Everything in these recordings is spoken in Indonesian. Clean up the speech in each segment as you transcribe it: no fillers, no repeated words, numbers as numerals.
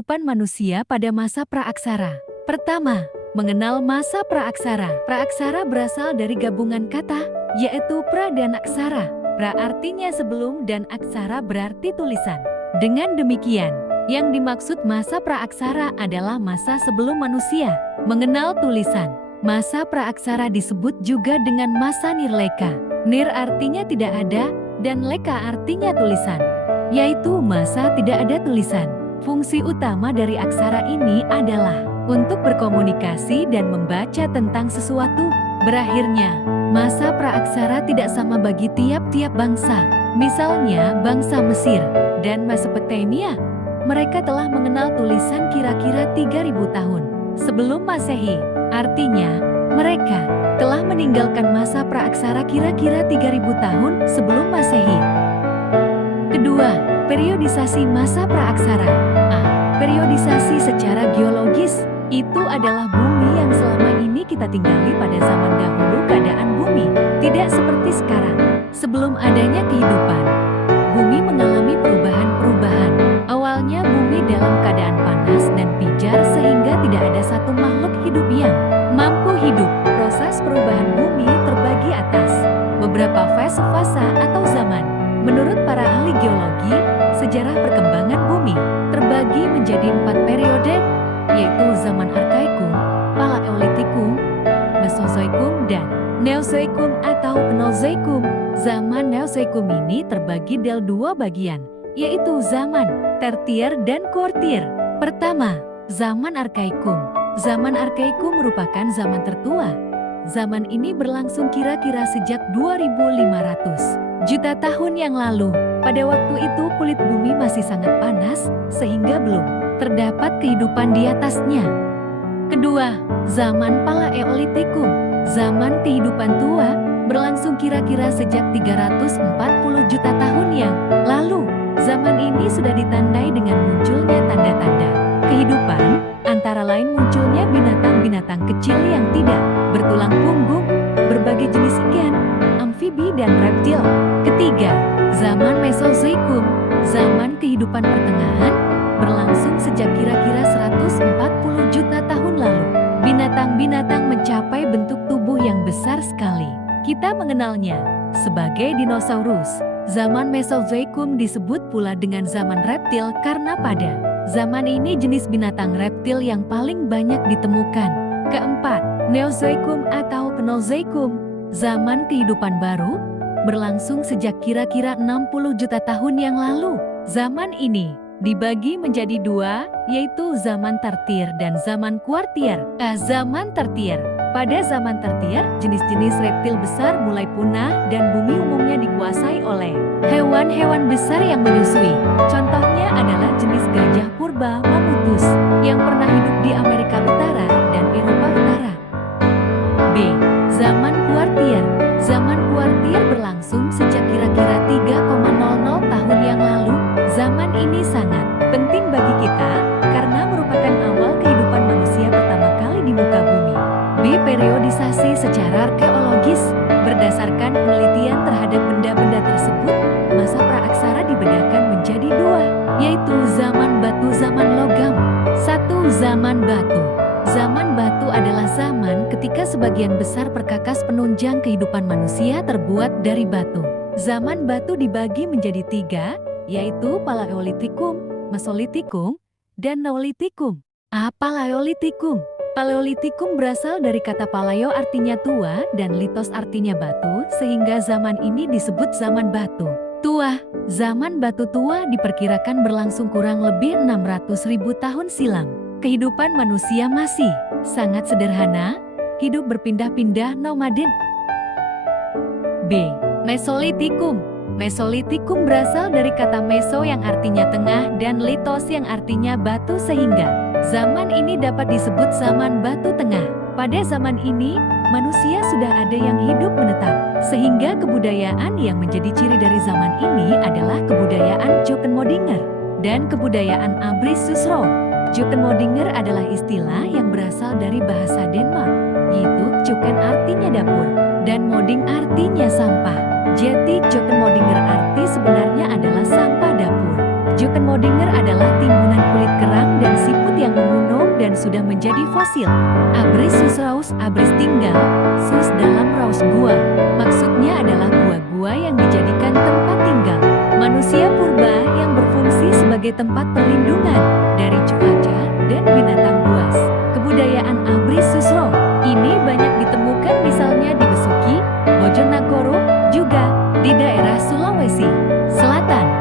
Kehidupan manusia pada masa praaksara. Pertama, mengenal masa praaksara. Praaksara berasal dari gabungan kata, yaitu pra dan aksara. Pra artinya sebelum dan aksara berarti tulisan. Dengan demikian, yang dimaksud masa praaksara adalah masa sebelum manusia mengenal tulisan. Masa praaksara disebut juga dengan masa nirleka. Nir artinya tidak ada dan leka artinya tulisan, yaitu masa tidak ada tulisan. Fungsi utama dari aksara ini adalah untuk berkomunikasi dan membaca tentang sesuatu. Berakhirnya, masa praaksara tidak sama bagi tiap-tiap bangsa. Misalnya bangsa Mesir dan Mesopotamia, mereka telah mengenal tulisan kira-kira 3000 tahun sebelum Masehi. Artinya, mereka telah meninggalkan masa praaksara kira-kira 3000 tahun sebelum Masehi. Kedua, periodisasi masa praaksara. A. Periodisasi secara geologis. Itu adalah bumi yang selama ini kita tinggali pada zaman dahulu. Keadaan bumi tidak seperti sekarang. Sebelum adanya kehidupan, bumi mengalami perubahan-perubahan. Awalnya bumi dalam keadaan panas dan pijar sehingga tidak ada satu makhluk hidup yang mampu hidup. Proses perubahan bumi terbagi atas beberapa fase atau zaman. Menurut para ahli geologi, sejarah perkembangan bumi terbagi menjadi 4 periode, yaitu zaman Arkaikum, Paleolitikum, Mesozoikum, dan Neozoikum atau Penozoikum. Zaman Neozoikum ini terbagi dalam 2 bagian, yaitu zaman Tertier dan Kuartier. Pertama, zaman Arkaikum. Zaman Arkaikum merupakan zaman tertua. Zaman ini berlangsung kira-kira sejak 2500 juta tahun yang lalu. Pada waktu itu kulit bumi masih sangat panas, sehingga belum terdapat kehidupan di atasnya. Kedua, zaman Paleolitikum. Zaman kehidupan tua berlangsung kira-kira sejak 340 juta tahun yang lalu. Zaman ini sudah ditandai dengan munculnya tanda-tanda kehidupan, antara lain munculnya binatang-binatang kecil yang tidak bertulang punggung, berbagai jenis ikan, amfibi dan reptil. Ketiga, zaman Mesozoikum. Zaman kehidupan pertengahan berlangsung sejak kira-kira 140 juta tahun lalu. Binatang-binatang mencapai bentuk tubuh yang besar sekali. Kita mengenalnya sebagai dinosaurus. Zaman Mesozoikum disebut pula dengan zaman reptil karena pada zaman ini jenis binatang reptil yang paling banyak ditemukan. Keempat, Neozoikum atau Penozoikum. Zaman kehidupan baru berlangsung sejak kira-kira 60 juta tahun yang lalu. Zaman ini dibagi menjadi 2, yaitu zaman Tertier dan zaman Kuartier. Zaman Tertier. Pada zaman Tertier, jenis-jenis reptil besar mulai punah dan bumi umumnya dikuasai oleh hewan-hewan besar yang menyusui. Contohnya adalah jenis gajah purba Mammuthus yang pernah hidup di Amerika Utara dan Eropa Utara. B. Zaman Kuartier. Zaman Kuartier berlangsung sejak kira-kira 3,00 tahun yang lalu. Zaman ini sangat penting bagi kita karena merupakan awal kehidupan manusia pertama kali di muka bumi. B. Periodisasi secara arkeologis. Berdasarkan penelitian terhadap benda-benda tersebut, masa praaksara dibedakan menjadi 2, yaitu zaman batu, zaman logam. 1. Zaman batu. Zaman batu adalah zaman ketika sebagian besar perkakas penunjang kehidupan manusia terbuat dari batu. Zaman batu dibagi menjadi 3, yaitu Paleolitikum, Mesolitikum, dan Neolitikum. A. Paleolitikum. Paleolitikum berasal dari kata paleo artinya tua dan litos artinya batu, sehingga zaman ini disebut zaman batu tua. Zaman batu tua diperkirakan berlangsung kurang lebih 600.000 tahun silam. Kehidupan manusia masih sangat sederhana, hidup berpindah-pindah nomaden. B. Mesolitikum. Mesolitikum berasal dari kata meso yang artinya tengah dan litos yang artinya batu, sehingga zaman ini dapat disebut zaman batu tengah. Pada zaman ini, manusia sudah ada yang hidup menetap, sehingga kebudayaan yang menjadi ciri dari zaman ini adalah kebudayaan Jokkenmodinger dan kebudayaan Abris Susro. Jokkenmodinger adalah istilah yang berasal dari bahasa Denmark, yaitu Jokken artinya dapur, dan moding artinya sampah. Jadi Jokkenmodinger arti sebenarnya adalah sampah dapur. Keukenmodinger adalah timbunan kulit kerang dan siput yang memunung dan sudah menjadi fosil. Abris susraus abris tinggal, sus dalam raus gua. Maksudnya adalah gua-gua yang dijadikan tempat tinggal manusia purba yang berfungsi sebagai tempat perlindungan dari cuaca dan binatang buas. Kebudayaan abris susro ini banyak ditemukan misalnya di Besuki, Bojonegoro, juga di daerah Sulawesi Selatan.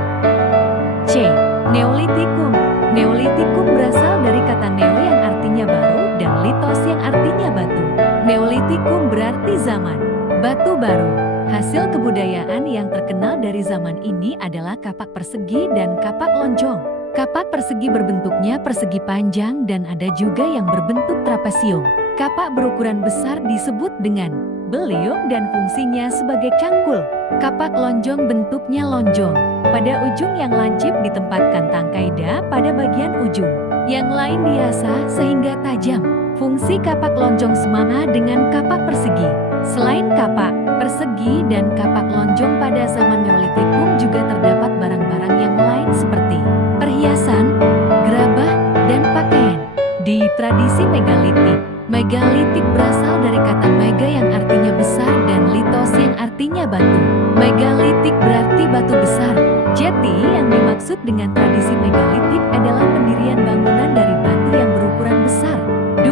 C. Neolitikum. Neolitikum berasal dari kata neo yang artinya baru dan litos yang artinya batu. Neolitikum berarti zaman batu baru. Hasil kebudayaan yang terkenal dari zaman ini adalah kapak persegi dan kapak lonjong. Kapak persegi berbentuknya persegi panjang dan ada juga yang berbentuk trapesium. Kapak berukuran besar disebut dengan beliung dan fungsinya sebagai cangkul. Kapak lonjong bentuknya lonjong. Pada ujung yang lancip ditempatkan tangkai da pada bagian ujung. Yang lain diasah sehingga tajam. Fungsi kapak lonjong sama dengan kapak persegi. Selain kapak persegi dan kapak lonjong pada zaman Neolitikum juga terdapat barang-barang yang lain seperti perhiasan, gerabah, dan pakaian. Di tradisi megalitik, megalitik berasal dari kata mega yang artinya besar dan litos yang artinya batu. Megalitik berarti batu besar. Jadi yang dimaksud dengan tradisi megalitik adalah pendirian bangunan dari batu yang berukuran besar. 2.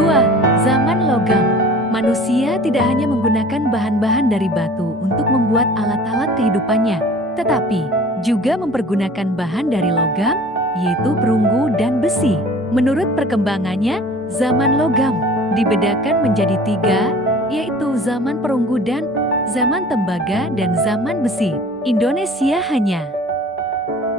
Zaman logam. Manusia tidak hanya menggunakan bahan-bahan dari batu untuk membuat alat-alat kehidupannya, tetapi juga mempergunakan bahan dari logam, yaitu perunggu dan besi. Menurut perkembangannya, zaman logam dibedakan menjadi 3, yaitu zaman perunggu dan zaman tembaga dan zaman besi. Indonesia hanya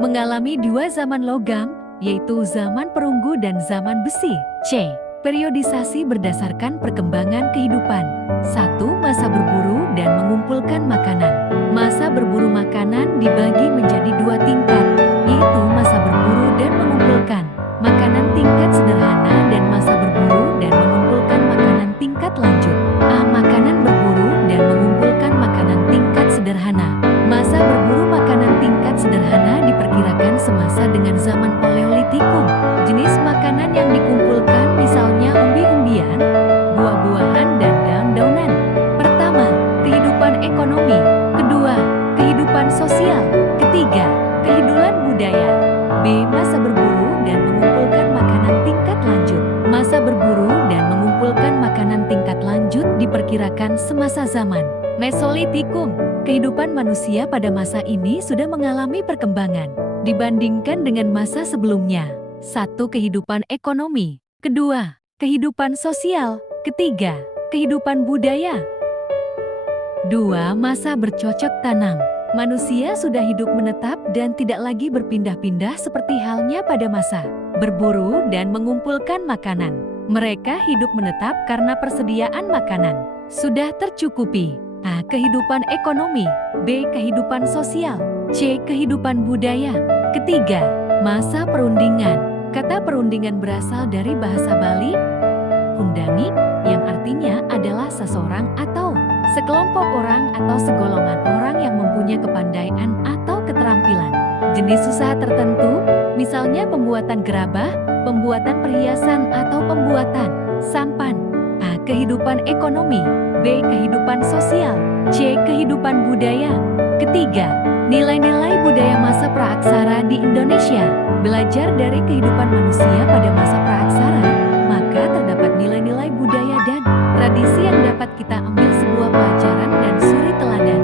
mengalami 2 zaman logam, yaitu zaman perunggu dan zaman besi. C. Periodisasi berdasarkan perkembangan kehidupan. 1. Masa berburu dan mengumpulkan makanan. Masa berburu makanan dibagi menjadi 2 tingkat, yaitu masa berburu dan mengumpulkan makanan tingkat sederhana dan masa berburu dan mengumpulkan makanan tingkat lanjut. A. Makanan berburu dan mengumpulkan makanan tingkat sederhana. Masa berburu makanan tingkat sederhana diperkirakan semasa dengan zaman Paleolitikum. Jenis makanan yang dikumpulkan misalnya umbi-umbian, buah-buahan, dan daun-daunan. Pertama, kehidupan ekonomi. Kedua, kehidupan sosial. Ketiga, kehidupan budaya. B. Masa berburu dan mengumpulkan makanan tingkat lanjut. Masa berburu dan mengumpulkan makanan tingkat lanjut diperkirakan semasa zaman Mesolitikum. Kehidupan manusia pada masa ini sudah mengalami perkembangan dibandingkan dengan masa sebelumnya. 1. Kehidupan ekonomi. Kedua, kehidupan sosial. Ketiga, kehidupan budaya. 2. Masa bercocok tanam. Manusia sudah hidup menetap dan tidak lagi berpindah-pindah seperti halnya pada masa berburu dan mengumpulkan makanan. Mereka hidup menetap karena persediaan makanan sudah tercukupi. A. Kehidupan ekonomi. B. Kehidupan sosial. C. Kehidupan budaya. Ketiga, masa perundingan. Kata perundingan berasal dari bahasa Bali, undangi, yang artinya adalah seseorang atau sekelompok orang atau segolongan orang yang mempunyai kepandaian atau keterampilan. Jenis usaha tertentu, misalnya pembuatan gerabah, pembuatan perhiasan atau pembuatan sampan. A. Kehidupan ekonomi. B. Kehidupan sosial. C. Kehidupan budaya. Ketiga, nilai-nilai budaya masa praaksara di Indonesia. Belajar dari kehidupan manusia pada masa praaksara, maka terdapat nilai-nilai budaya dan tradisi yang dapat kita ambil sebuah pelajaran dan suri teladan.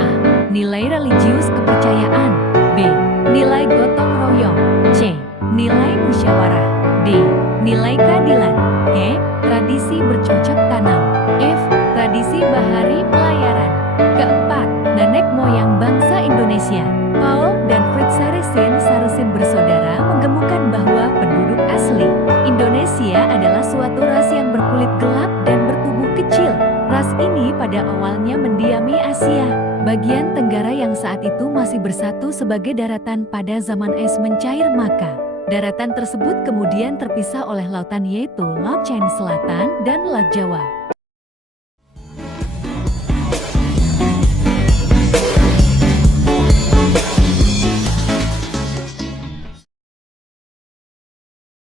A. Nilai religius kepercayaan. B. Nilai gotong royong. C. Nilai musyawarah. D. Nilai keadilan. E. Tradisi bercocok tanam. F. Tradisi bahari pelayaran. Keempat, nenek moyang bangsa Indonesia. Paul dan Fritz Saracen bersaudara menggemukan bahwa penduduk asli Indonesia adalah suatu ras yang berkulit gelap dan bertubuh kecil. Ras ini pada awalnya mendiami Asia bagian tenggara yang saat itu masih bersatu sebagai daratan pada zaman es mencair, maka daratan tersebut kemudian terpisah oleh lautan, yaitu Laut China Selatan dan Laut Jawa.